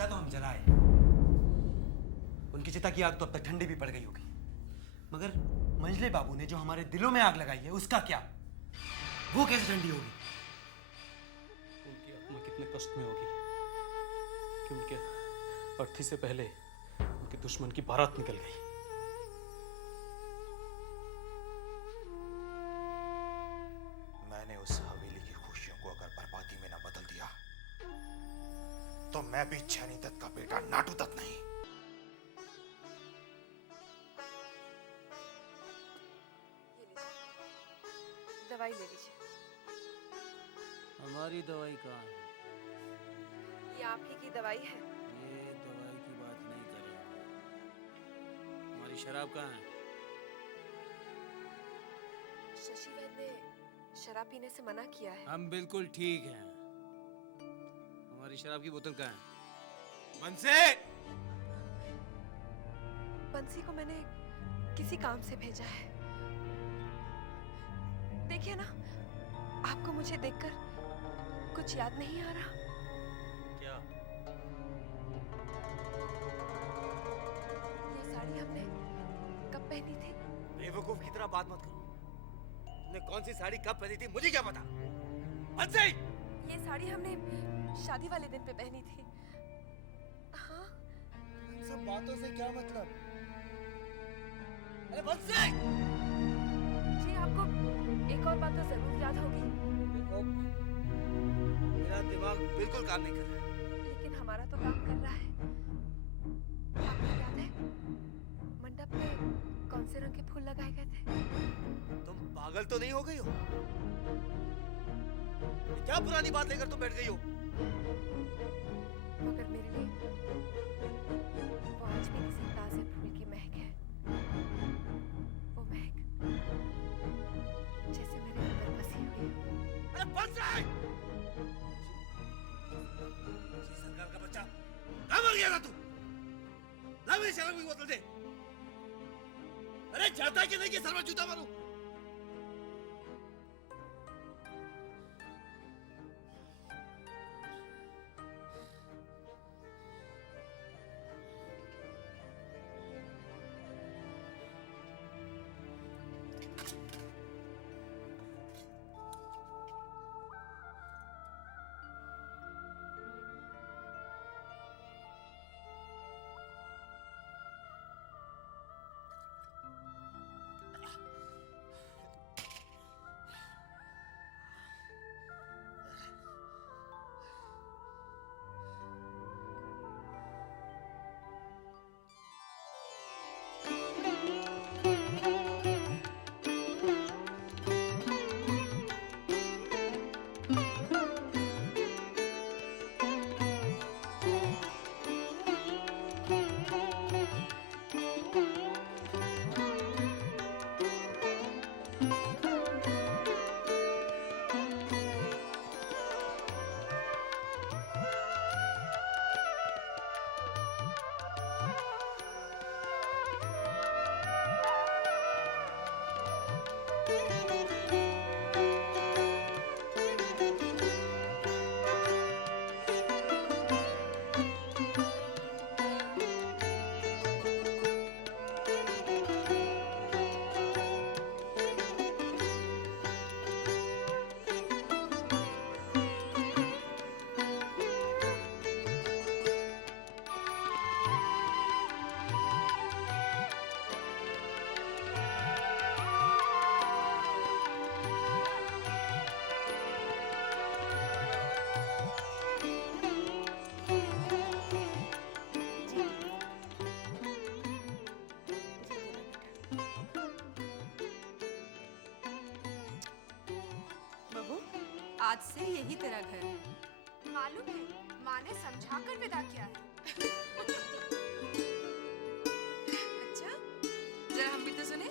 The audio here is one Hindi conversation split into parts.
चिता तो हम जलाए, उनकी चिता की आग तो अब तक ठंडी भी पड़ गई होगी, मगर मंजले बाबू ने जो हमारे दिलों में आग लगाई है उसका क्या? वो कैसे ठंडी होगी? उनकी आत्मा कितने कष्ट में होगी कि उनके अर्थी से पहले उनके दुश्मन की बारात निकल गई। मैंने उस हवेली की खुशियों को अगर बर्बादी में ना बदल दिया तो मैं भी छेनी दत्त का बेटा नाटू दत्त नहीं। दवाई ले लीजिए। हमारी दवाई कहाँ है? ये आप ही की दवाई है। ये दवाई की बात नहीं कर रहा हूँ। हमारी शराब कहाँ है? शशि वैद्य ने शराब पीने से मना किया है। हम बिल्कुल ठीक हैं। हमारी शराब की बोतल कहाँ है? बंसी को मैंने किसी काम से भेजा है। देखिए ना, आपको मुझे देखकर कुछ याद नहीं आ रहा? क्या? ये साड़ी हमने कब पहनी थी? बेवकूफ की तरह बात मत करो। तुमने कौन सी साड़ी कब पहनी थी मुझे क्या पता? बंसी! ये साड़ी हमने शादी वाले दिन पे पहनी थी। हाँ। इन सब बातों से क्या मतलब? अरे बंसी! जी आपको एक और बात तो जरूर याद होगी। देखो, मेरा दिमाग बिल्कुल काम नहीं कर रहा है। लेकिन हमारा तो काम कर रहा है। आपको याद है मंडप में कौन से रंग के फूल लगाए गए थे? तुम पागल तो नहीं हो गई हो? ये क्या पुरानी बात लेकर तुम बैठ गई हो? मगर मेरे लिए वो आज भी किसी ताजे फूल की महक है। वो महक जैसे मेरे अंदर बसी हुई है। अरे बंसी! सरकार का बच्चा कहाँ मर गया था तू? ला मेरी शराब की बोतल दे। अरे जाता है कि नहीं कि सर में जूता मारूं? आज से यही तेरा घर है। मालूम है, माँ ने समझा कर विदा किया है। अच्छा, जरा हम भी तो सुने।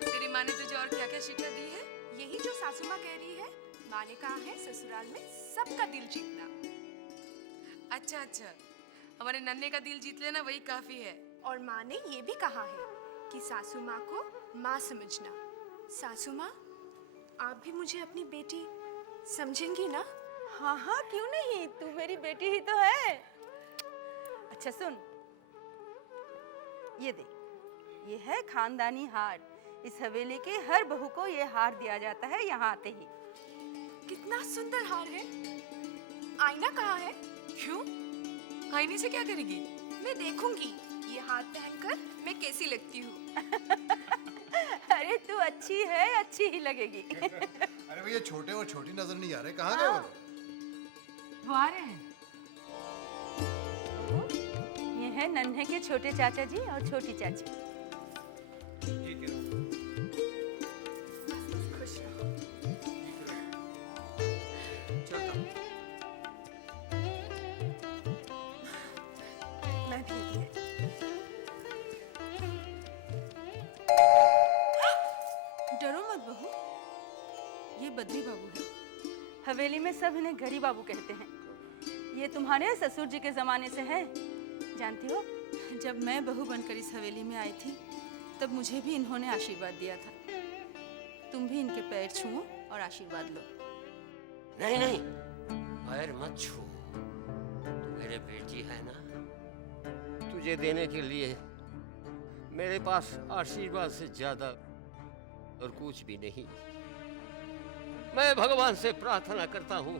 तेरी माँ ने तुझे और क्या क्या शिक्षा दी है? यही जो सासू माँ कह रही है। माँ ने कहा है ससुराल में सबका दिल जीतना। अच्छा अच्छा, हमारे नन्हे का दिल जीत लेना वही काफी है। और माँ ने ये भी कहा है कि सासू माँ को माँ समझना। सासू माँ, आप भी मुझे अपनी बेटी समझेंगी ना? हाँ हाँ, क्यों नहीं, तू मेरी बेटी ही तो है। अच्छा सुन, ये देख, ये है खानदानी हार। इस हवेली के हर बहू को ये हार दिया जाता है यहाँ आते ही। कितना सुंदर हार है। आईना कहाँ है? क्यों? आईने से क्या करेगी? मैं देखूंगी ये हार पहनकर मैं कैसी लगती हूँ। अरे तू अच्छी है, अच्छी ही लगेगी। अरे भैया छोटे और छोटी नजर नहीं आ रहे, कहाँ गए वो लोग? वो आ रहे हैं। ये है नन्हे के छोटे चाचा जी और छोटी चाची। खुश रहो। मैं भी ये डरो मत बहू, ये बद्री बाबू है। हवेली में सब इन्हें घड़ी बाबू कहते हैं। ये तुम्हारे ससुर जी के जमाने से है, जानती हो? जब मैं बहू बनकर इस हवेली में आई थी तब मुझे भी इन्होंने आशीर्वाद दिया था। तुम भी इनके पैर छुओ और आशीर्वाद लो। नहीं नहीं, पैर मत छू। तू मेरे बेटी है ना, तुझे देने के लिए मेरे पास आशीर्वाद से ज्यादा और कुछ भी नहीं। मैं भगवान से प्रार्थना करता हूँ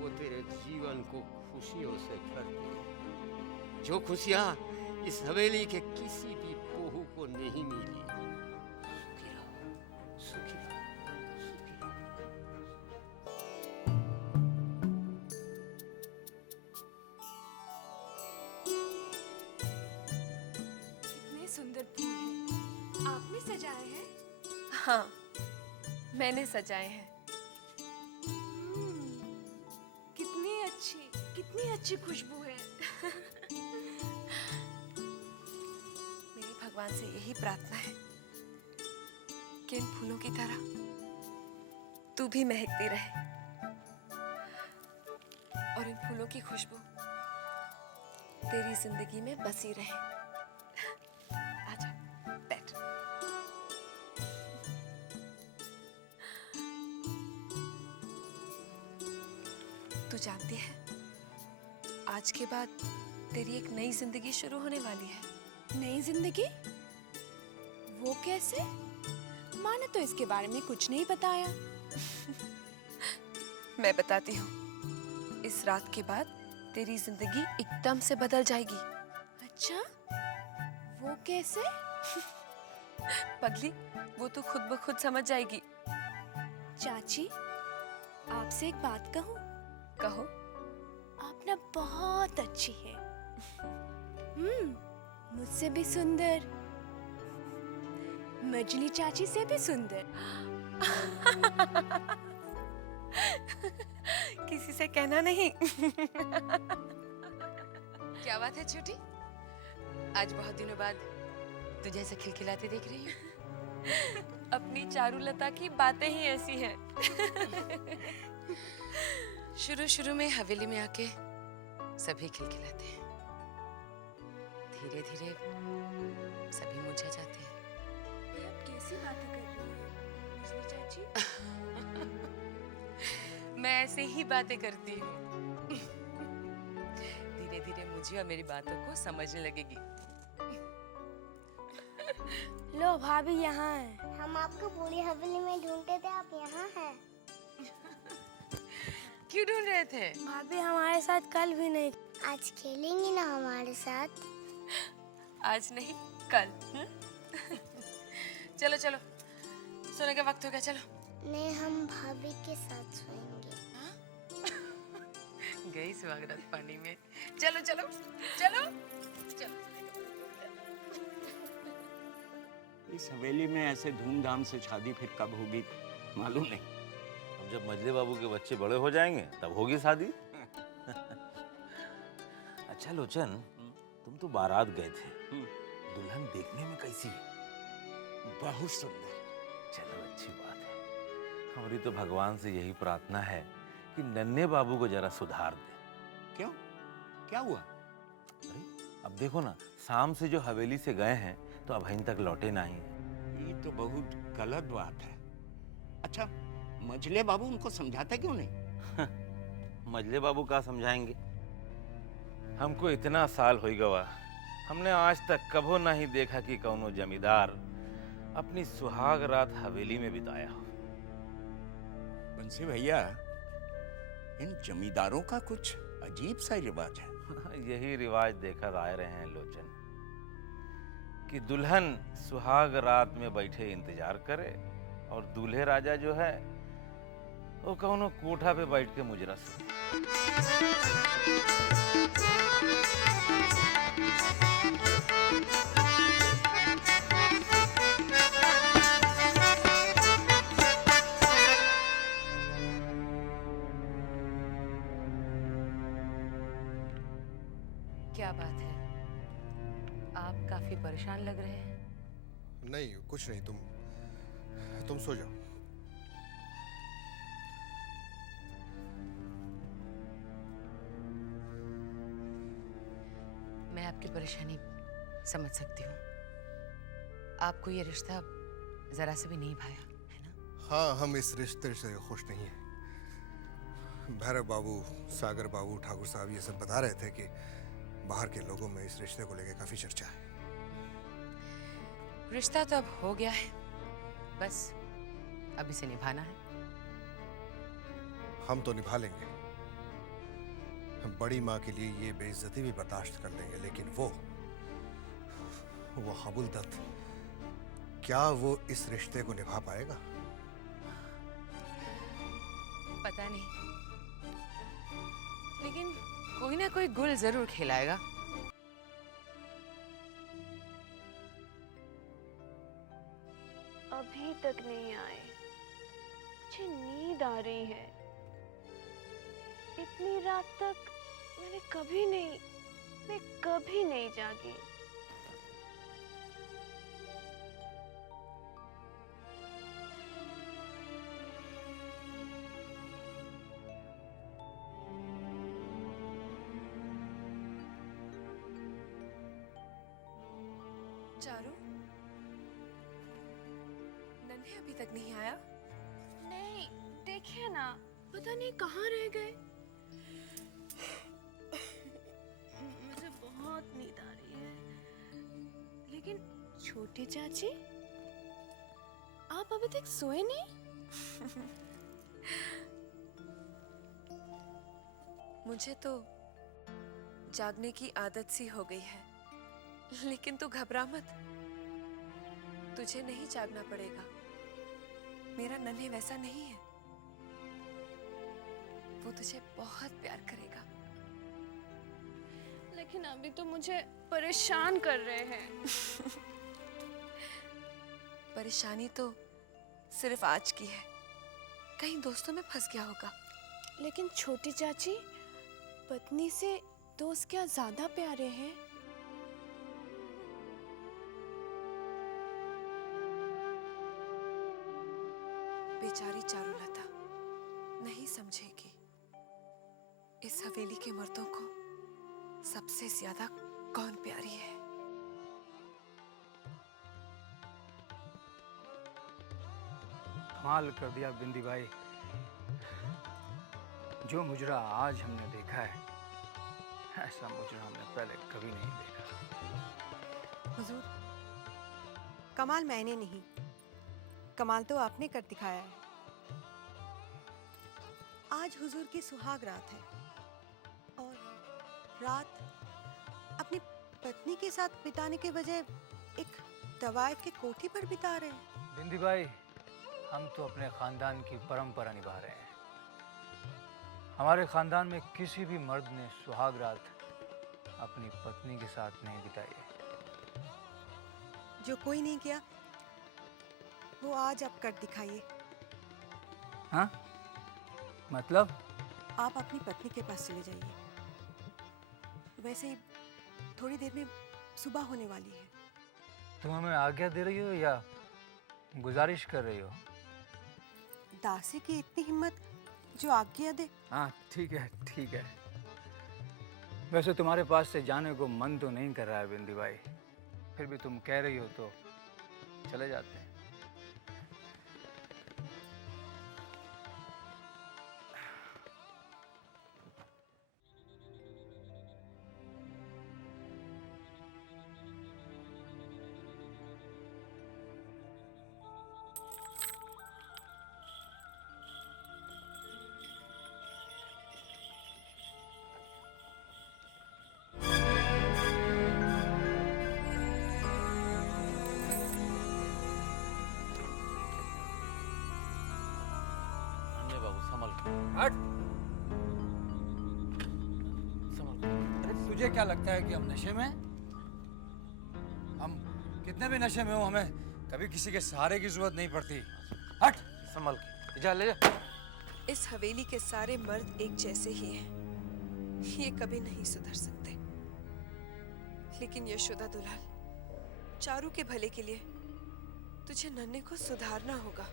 वो तेरे जीवन को खुशियों से भर दे, जो खुशियाँ इस हवेली के किसी भी बहू को नहीं मिली। सुखी रहो, सुखी रहो, सुखी रहो। कितने सुंदर फूल हैं। आपने सजाए हैं? हाँ, मैंने सजाए हैं। कितनी अच्छी खुशबू है। मेरी भगवान से यही प्रार्थना है कि इन फूलों की तरह तू भी महकती रहे और इन फूलों की खुशबू तेरी जिंदगी में बसी रहे। आजा, बैठ। तू जानती है, आज के बाद तेरी एक नई जिंदगी शुरू होने वाली है। नई जिंदगी? वो कैसे? माँ ने तो इसके बारे में कुछ नहीं बताया। मैं बताती हूँ। इस रात के बाद तेरी जिंदगी एकदम से बदल जाएगी। अच्छा, वो कैसे? पगली, वो तो खुद ब खुद समझ जाएगी। चाची, आपसे एक बात कहूँ? कहो। आप ना बहुत अच्छी है। मुझसे भी सुंदर, मजली चाची से भी सुंदर। किसी से कहना नहीं। क्या बात है छोटी? आज बहुत दिनों बाद तुझे ऐसे खिलखिलाती देख रही हूँ। अपनी चारुलता की बातें ही ऐसी हैं। शुरू शुरू में हवेली में आके सभी खिलखिलाते हैं, धीरे धीरे सभी मुरझा जाते हैं। ये आप कैसी बातें कर रही हैं, मजली चाची? मैं ऐसे ही बातें करती हूँ। धीरे धीरे मुझे और मेरी बातों को समझने लगेगी। लो भाभी यहाँ है। हम आपको पूरी हवेली में ढूंढते थे, आप यहाँ हैं। क्यों ढूंढ रहे थे? भाभी हमारे साथ कल भी नहीं। आज खेलेंगी ना हमारे साथ? आज नहीं, कल। चलो चलो, सोने का वक्त हो गया, चलो। नहीं, हम भाभी के साथ सोएंगे। गई सुहागरात पानी में। चलो चलो चलो चलो। इस हवेली में ऐसे धूमधाम से शादी फिर कब होगी मालूम नहीं। अब जब मजले बाबू के बच्चे बड़े हो जाएंगे तब होगी शादी। अच्छा लोचन, तुम तो बारात गए थे, दुल्हन देखने में कैसी है? बहुत सुंदर। चलो अच्छी बात है। हमारी तो भगवान से यही प्रार्थना है कि नन्हे बाबू को जरा सुधार दे। क्यों, क्या हुआ? अरे अब देखो ना, शाम से जो हवेली से गए हैं तो अब अभी तक लौटे नहीं। ये तो बहुत गलत बात है। अच्छा, मजले बाबू उनको समझाते क्यों नहीं? मजले बाबू का समझाएंगे? हमको इतना साल हो गवा, हमने आज तक कभो नहीं देखा कि कौनो जमींदार अपनी सुहाग रात हवेली में बिताया हो। बंसी भैया, इन जमींदारों का कुछ अजीब सा रिवाज है। यही रिवाज देकर आए रहे हैं लोचन कि दुल्हन सुहाग रात में बैठे इंतजार करे और दूल्हे राजा जो है वो कौनो कोठा पे बैठ के मुजरस। क्या बात है, आप काफी परेशान लग रहे हैं। नहीं कुछ नहीं, तुम सो जाओ। मैं आपकी परेशानी समझ सकती हूँ। आपको ये रिश्ता जरा से भी नहीं भाया, है ना? हाँ, हम इस रिश्ते से खुश नहीं हैं। भैरव बाबू, सागर बाबू, ठाकुर साहब ये सब बता रहे थे कि बाहर के लोगों में इस रिश्ते को लेकर काफी चर्चा है। रिश्ता तो अब हो गया है, बस अब इसे निभाना है। हम तो निभा लेंगे, बड़ी माँ के लिए ये बेइज्जती भी बर्दाश्त कर लेंगे, लेकिन वो हबुल दत्त, क्या वो इस रिश्ते को निभा पाएगा? पता नहीं, लेकिन कोई ना कोई गुल जरूर खिलाएगा। अभी तक नहीं आए, मुझे नींद आ रही है। इतनी रात तक मैं कभी नहीं जागी। चारू, नन्हे अभी तक नहीं आया? नहीं, देखिए ना, पता नहीं कहाँ रह गए। मुझे बहुत नींद आ रही है। लेकिन छोटी चाची, आप अभी तक सोए नहीं? मुझे तो जागने की आदत सी हो गई है, लेकिन तू घबरा मत, तुझे नहीं जागना पड़ेगा। मेरा नन्हे वैसा नहीं है, वो तुझे बहुत प्यार करेगा। लेकिन अभी तो मुझे परेशान कर रहे हैं। परेशानी तो सिर्फ आज की है, कहीं दोस्तों में फंस गया होगा। लेकिन छोटी चाची, पत्नी से दोस्त क्या ज्यादा प्यारे हैं? बेचारी चारुलता नहीं समझेगी, इस हवेली के मर्दों को सबसे ज्यादा कौन प्यारी है। कमाल कर दिया बिंदी भाई, जो मुजरा आज हमने देखा है, ऐसा मुजरा हमने पहले कभी नहीं देखा। हुजूर, कमाल मैंने नहीं, कमाल तो आपने कर दिखाया है। आज हुजूर की सुहाग रात है और रात अपनी पत्नी के साथ बिताने के बजाय एक दवायत के कोठी पर बिता रहे हैं। बिंदी भाई, हम तो अपने खानदान की परंपरा निभा रहे हैं। हमारे खानदान में किसी भी मर्द ने सुहाग रात अपनी पत्नी के साथ नहीं बिताई है। जो कोई नहीं किया वो आज आप कर दिखाइए। हाँ? मतलब? आप अपनी पत्नी के पास चले जाइए, वैसे ही थोड़ी देर में सुबह होने वाली है। तुम हमें आज्ञा दे रही हो या गुजारिश कर रही हो? दासी की इतनी हिम्मत जो आज्ञा दे। हाँ ठीक है, ठीक है। वैसे तुम्हारे पास से जाने को मन तो नहीं कर रहा है बिंदी भाई, फिर भी तुम कह रही हो तो चले जाते हैं। हट। अरे तुझे क्या लगता है कि हम नशे में हैं? हम कितने भी नशे में हो, हमें कभी किसी के सहारे की जरूरत नहीं पड़ती। हट। संभल के जा, ले जा। इस हवेली के सारे मर्द एक जैसे ही हैं। ये कभी नहीं सुधर सकते। लेकिन यशोदा दुलाल, चारू के भले के लिए तुझे नन्हे को सुधारना होगा।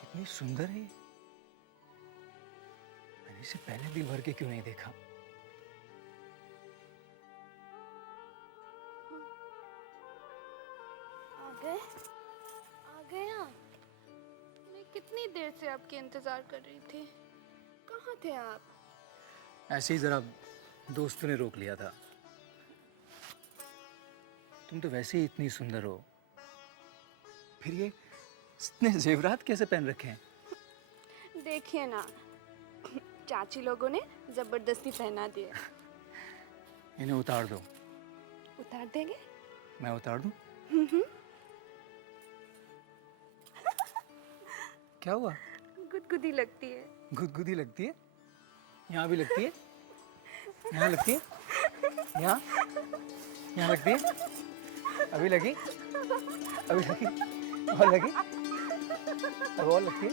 कितनी सुंदर है ये। मैंने इसे पहले दिल भर के क्यों नहीं देखा? आ गए आप। मैं कितनी देर से आपके इंतजार कर रही थी। कहाँ थे आप? ऐसे ही जरा दोस्तों ने रोक लिया था। तुम तो वैसे ही इतनी सुंदर हो, फिर ये इतने जेवरात कैसे पहन रखे हैं? देखिए ना, चाची लोगों ने जबरदस्ती पहना दिए। इन्हें उतार दो। उतार देंगे? मैं उतार दूं? क्या हुआ? गुदगुदी लगती है। गुदगुदी लगती है? यहाँ भी लगती है? यहाँ लगती है? यहाँ यहाँ लगती है? अभी लगी? अभी लगी? और लगी? अब और लगती है?